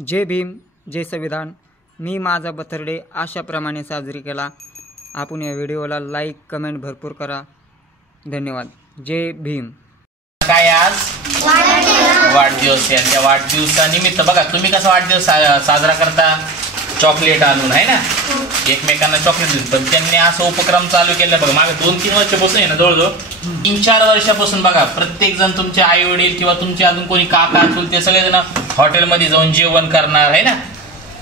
जय भीम जय संविधान। मी माझा बर्थडे अशाप्रमाणे साजरी केला। आपण या व्हिडिओला लाईक कमेंट भरपूर करा। धन्यवाद। जय भीम। काय आज वाढदिवस आहे। त्या वाढदिवसानिमित्त बघा तुम्ही कसा वाढदिवस साजरा करता, चॉकलेट आणून आहे ना, एकमेकांना चॉकलेट देऊन। पण त्यांनी असं उपक्रम चालू केला बघा, मागे 2-3 वर्षापासून आहे ना, जवळजवळ 3-4 वर्षापासून बघा प्रत्येक जण तुमचे आई वडील किंवा तुमचे अजून कोणी काका चुलते सगळेजण हॉटेलमध्ये जाऊन जेवण करणार आहे ना,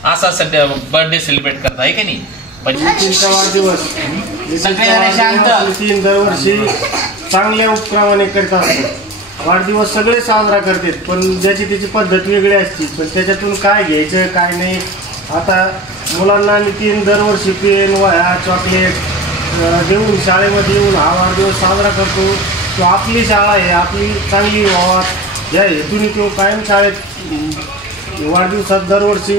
असा सध्या बर्थडे सेलिब्रेट करता आहे की नाही। वाढदिवस सगळे शांत दरवर्षी चांगल्या उपक्रमाने करत असतात। वाढदिवस सगळे साजरा करतात, पण ज्याची त्याची पद्धत वेगळी असते। पण त्याच्यातून काय घ्यायचं काय नाही, आता मुलांना नितीन दरवर्षी पेन वह्या चॉकलेट देऊन शाळेमध्ये येऊन हा वाढदिवस साजरा करतो। तो आपली शाळा आहे, आपली चांगली व्हावा या हेतूने तो कायम शाळेत वाढदिवसात दरवर्षी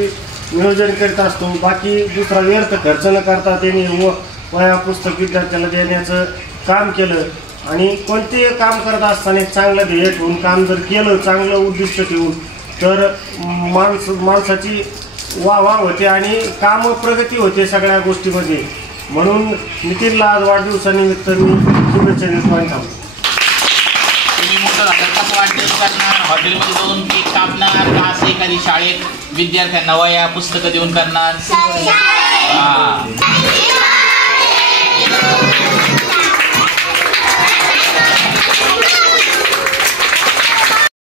नियोजन करत असतो। बाकी दुसरा व्यर्थ खर्च न करता त्यांनी वह्या पुस्तक विद्यार्थ्याला देण्याचं काम केलं। आणि कोणतेही काम करत असताना चांगलं ध्येय ठेवून काम जर केलं, चांगलं उद्दिष्ट ठेवून, तर माणसाची वाह होते आणि काम प्रगती होते सगळ्या गोष्टीमध्ये। म्हणून नितीनला आज वाढदिवसानिमित्त मी शुभेच्छा देतो आणि थांबतो। तुम्ही मोठं झालं कसं वाढदिवस करणार, हॉटेलमध्ये जाऊन केक कापणार का असं एखादी शाळेत विद्यार्थ्यांना वह्या पुस्तकं देऊन करणार?